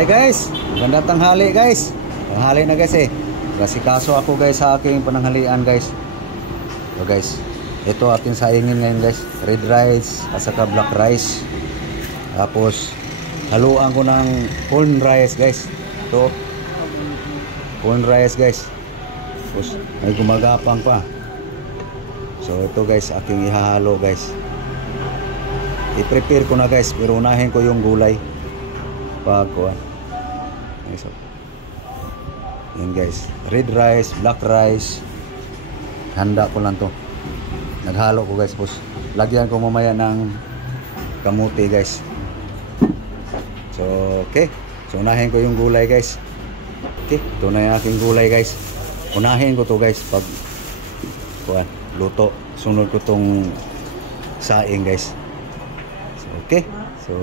Hi guys, magandang tanghali guys. Tanghali na guys eh. Kasikaso ako guys sa aking pananghalian guys. So guys, ito ating saingin ngayon guys. Red rice at saka black rice. Tapos haluan ko ng corn rice guys. Ito corn rice guys. Tapos may gumagapang pa. So ito guys aking ihahalo guys. I-prepare ko na guys, pero unahin ko yung gulay. Pagkuhan. So, yan guys, red rice, black rice. Handa ko lang to. Naghalo ko guys, boss. Lagyan ko mamaya ng kamuti guys. So, okay. So, unahin ko yung gulay guys. Okay, ito na yung aking gulay guys. Unahin ko to guys pag kuhan, luto. Sunod ko tong saing guys. So, okay. So,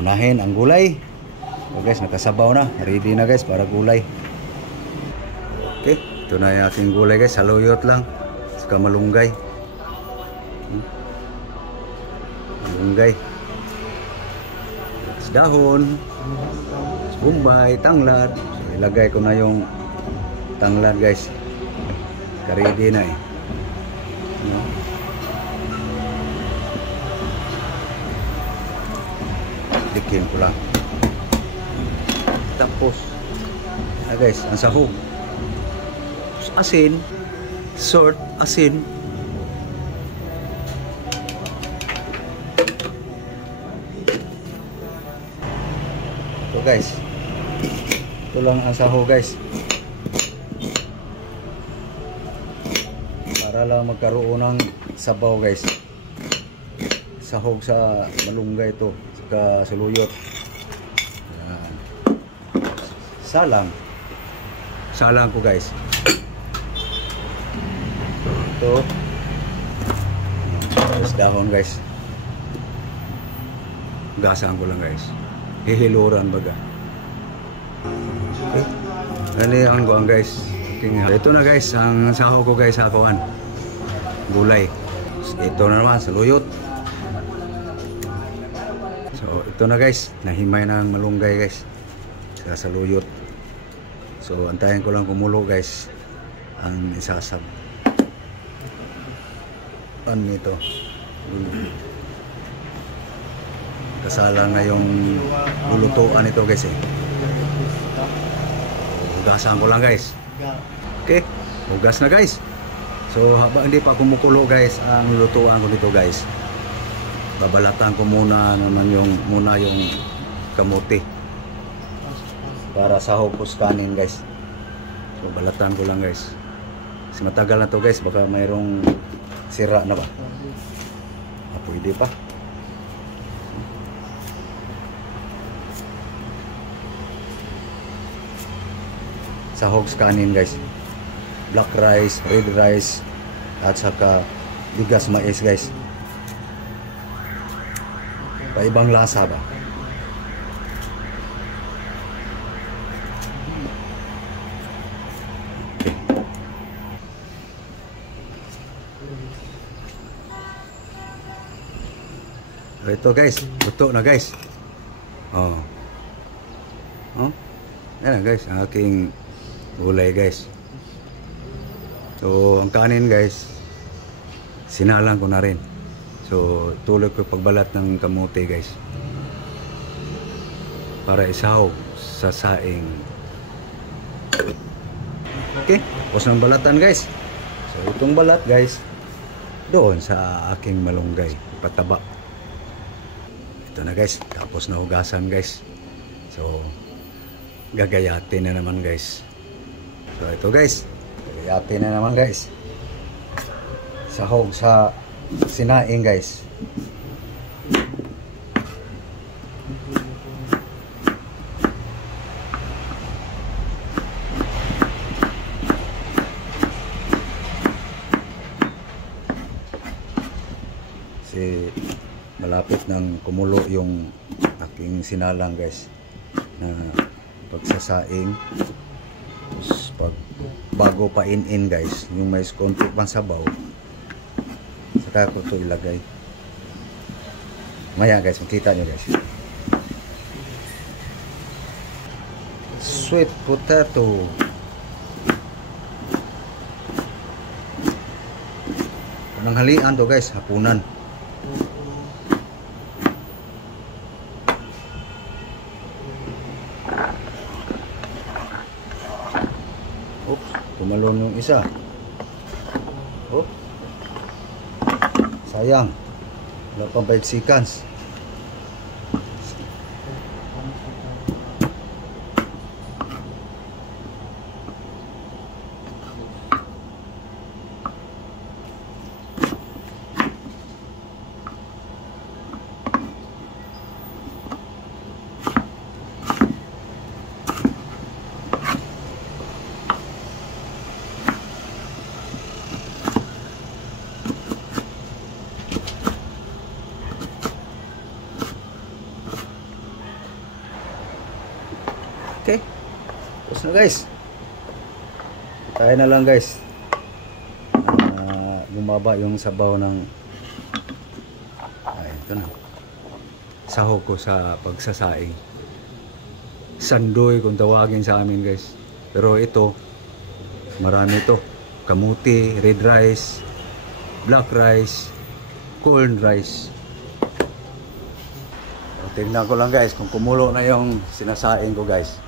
unahin ang gulay. So guys, nakasabaw na. Ready na guys para gulay. Okay, ito na yung aking gulay guys. Saluyot lang. Saka malunggay. Malunggay. Dahon. Bombay, tanglad. So, ilagay ko na yung tanglad guys. Ready na eh. Dikin ko lang. Tapos guys, ang sahog. Asin, salt, asin. Ito guys. Ito lang ang sahog guys. Para lang magkaroon ng sabaw guys. Sahog sa malunggay ito. Saluyot. Yan. Salang ko guys. Ito dahon guys. Gasan ko lang guys. Hihiluran baga. Okay. Gani ang guys. Ito na guys ang saho ko guys sa kawan. Gulay. Ito na naman saluyot. So ito na guys, nahimay ng malunggay guys sa saluyot. So antayin ko lang kumulo guys ang isasab. Ano nito? Kasala na yung lulutuan ito guys eh. Hugasan ko lang guys. Okay, hugas na guys. So habang hindi pa kumukulo guys ang lulutuan ko dito guys, babalatan ko muna naman yung kamuti para sa hopos kanin guys. So balatan ko lang guys. Kasi matagal na to guys, baka mayroong sira na ba? Pwede pa. Sa hogs kanin guys. Black rice, red rice at saka bigas mais guys. Ibang lasa ba? Okay. Ito guys, luto na guys. Oh. Yan guys, ang aking gulay guys. So, ang kanin guys, sinalang ko na rin. So, tuloy ko pagbalat ng kamote guys. Para isaw sa saing. Okay, tapos ng balatan guys. So, itong balat guys, doon sa aking malunggay. Pataba. Ito na guys, tapos na hugasan guys. So, gagayatin na naman guys. So, ito guys, gagayatin na naman guys. Sahog sa sinaing guys. Kasi malapit nang kumulo yung aking sinalang guys na pagsasaing. Tapos bago pa in guys, yung may konti pang sabaw, saka ko ito ilagay. Maya guys, makita nyo guys. Sweet potato. Pananghalian to guys, hapunan. Oops, tumalon yung isa. Oh. Sayang. Wala pang 5 seconds. Okay. Tapos na guys. Tayo na lang guys. Bumaba yung sabaw ng ito na. Sahog ko sa pagsasaing. Sandoy kung tawagin sa amin guys. Pero ito, marami ito. Kamuti, red rice, black rice, corn rice. Tingnan ko lang guys kung kumulo na yung sinasaing ko guys.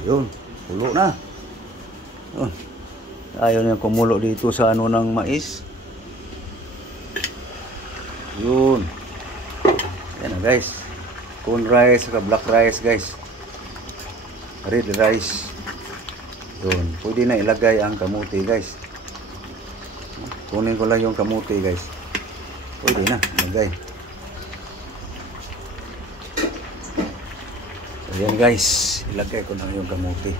Ayun, kulo na. Ayun yung kumulo dito sa ano ng mais. Yun. Yan na guys. Corn rice saka black rice guys. Red rice. Yun. Pwede na ilagay ang kamuti guys. Kunin ko lang yung kamuti guys. Pwede na ilagay. So yan guys. Ilagay ko na yung kamuti.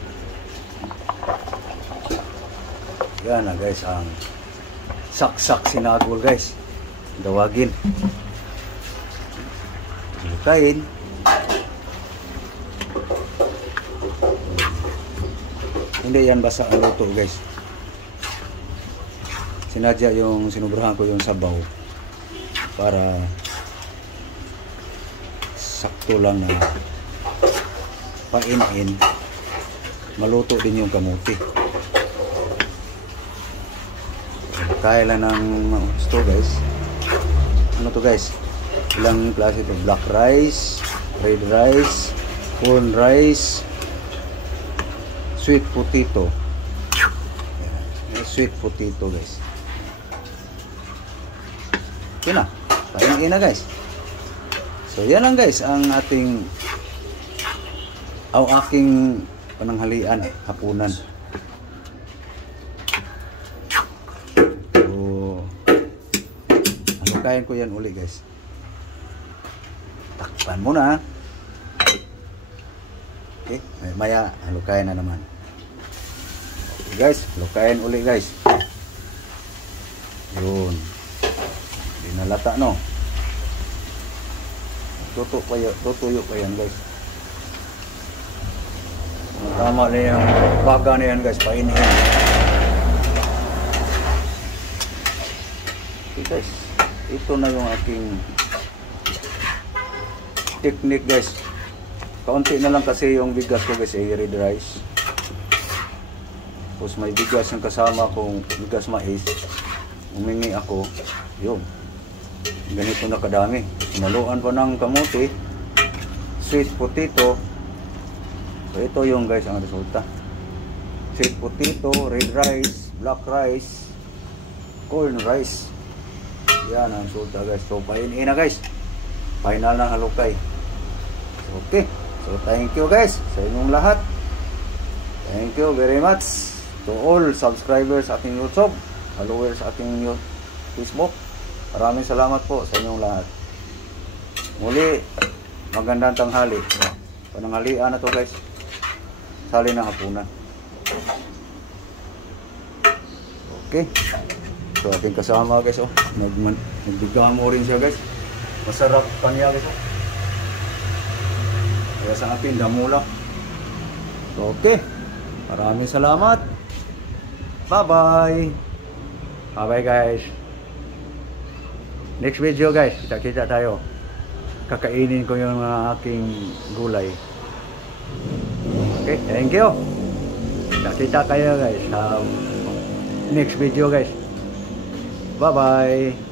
Yan na guys ang saksak sinagol guys. Dawagin. Lukain. Hindi yan basta ang luto guys. Sinadya yung sinubrahan ko yung sabaw para sakto lang na pain-in maluto din yung kamuti. Kaya lang ng gusto guys. Ano to guys? Ilang klase ito? Black rice, red rice, corn rice, sweet potato. Yan. Sweet potato guys. Ito na. Pain-in na guys. So yan lang guys ang ating aking pananghalian, hapunan. Halukayin ko yan uli guys. Takpan muna. Okay, maya halukayin na naman. Okay guys, halukayin uli guys. Yun. Hindi nalata no. Tutuyo pa yan guys. Tama na yung baga na yan guys, painin. Okay guys, ito na yung aking technique guys. Kaunti na lang kasi yung bigas ko guys, ay red rice. Tapos may bigas yung kasama kong bigas mais. Umingi ako, yun. Ganito na kadami. Naluan pa ng kamuti, sweet potato. So ito yung guys ang resulta. Sweet potato, red rice, black rice, corn rice. Yan ang resulta guys. So pain-in na guys. Final na halukay. So, okay. So thank you guys sa inyong lahat. Thank you very much to all subscribers sa ating YouTube, followers sa ating Facebook. Maraming salamat po sa inyong lahat. Muli, magandang tanghali. Pananghalian na to guys. Sali ng hapunan. Okay. So ating kasama guys oh. Nagbigyan mo rin siya guys. Masarap pa niya guys oh. Kaya sa atin damo lang. So, okay. Maraming salamat. Bye-bye. Bye-bye guys. Next video guys. Kita-kita tayo. kakainin ko yung aking gulay. Okay, thank you. Nakita kayo guys sa next video guys. Bye bye.